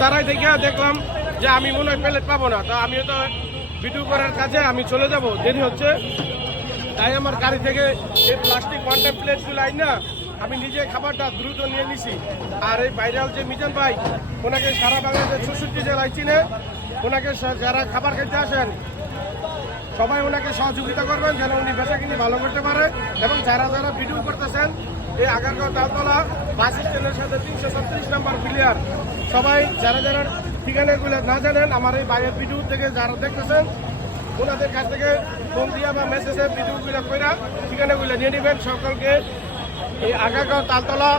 দাঁড়াই থেকে দেখলাম যে আমি মনে হয় প্লেট পাবো না। তো আমি তো ভিডিও করার কাজে আমি চলে যাব। দেরি হচ্ছে। তাই আমার গাড়ি থেকে এই প্লাস্টিক ওয়ান প্লেটগুলো আই না আমি নিজে খাবারটা দ্রুত নিয়ে নিছি। আর এই ভাইরাল যে মিজান ভাই, ওনাকে সারা বাংলাদেশের চৌষট্টি জেলায় চিনে। ওনাকে যারা খাবার খেতে আসেন, সবাই ওনাকে সহযোগিতা করবেন, যেন উনি বেচা কিনে ভালো করতে পারে। এবং যারা যারা ভিডিও করতেছেন এই আগারগাঁও তালতলা বাস স্ট্যান্ডের সাথে তিনশো ছত্রিশ নম্বর প্লেয়ার সবাই যারা যারা ঠিকানাগুলো না জানেন আমার এই বাইরের ভিডিও থেকে যারা দেখতেছেন ওনাদের কাছ থেকে ফোন দিয়া বা মেসেজে ভিডিওগুলো কইরা ঠিকানাগুলো নিয়ে নেবেন। সকলকে এই আগারগাঁও তালতলা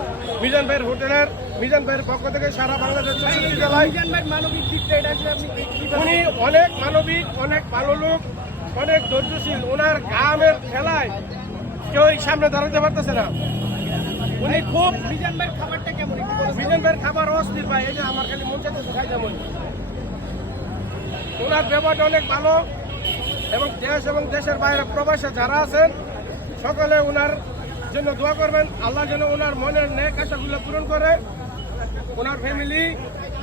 মিজান ভাইয়ের হোটেলের মিজান ভাইয়ের পক্ষ থেকে সারা বাংলাদেশ জেলায় মানবিক দিকটা এটা উনি অনেক মানবিক অনেক ভালো লোক অনেক ধৈর্যশীল। ওনার গ্রামের খেলায় কেউ এই সামনে দাঁড়াতে পারতেছে না। উনি খুব মিজান ভাইয়ের খাবারটা কেমন বিজন ভাইয়ের খাবার অস্থির ভাই এই যে আমার খালি মন চাইতেছে খাই যেমন ওনার ব্যবহারটা অনেক ভালো এবং দেশ এবং দেশের বাইরে প্রবাসে যারা আছেন সকলে ওনার জন্য দোয়া করবেন। আল্লাহ যেন ওনার মনের নেক আশাগুলো পূরণ করে। ওনার ফ্যামিলি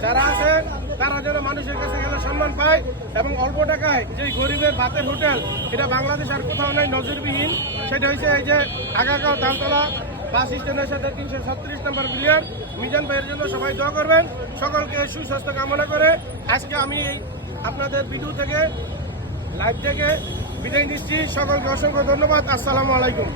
যারা আছে তারা যেন মানুষের কাছে গেলে সম্মান পায় এবং অল্প টাকায় যে গরিবের ভাতের হোটেল এটা বাংলাদেশ আর কোথাও নাই নজরবিহীন। সেটা হচ্ছে এই যে আগাগাঁও তালতলা বাস স্ট্যান্ডের সাথে তিনশো ছত্রিশ নম্বর বিলিয়ার মিজান ভাইয়ের জন্য সবাই দোয়া করবেন। সকলকে সুস্বাস্থ্য কামনা করে আজকে আমি এই আপনাদের ভিডিও থেকে, লাইভ থেকে বিদায় দিচ্ছি সকলকে অসংখ্য ধন্যবাদ। আসসালামু আলাইকুম।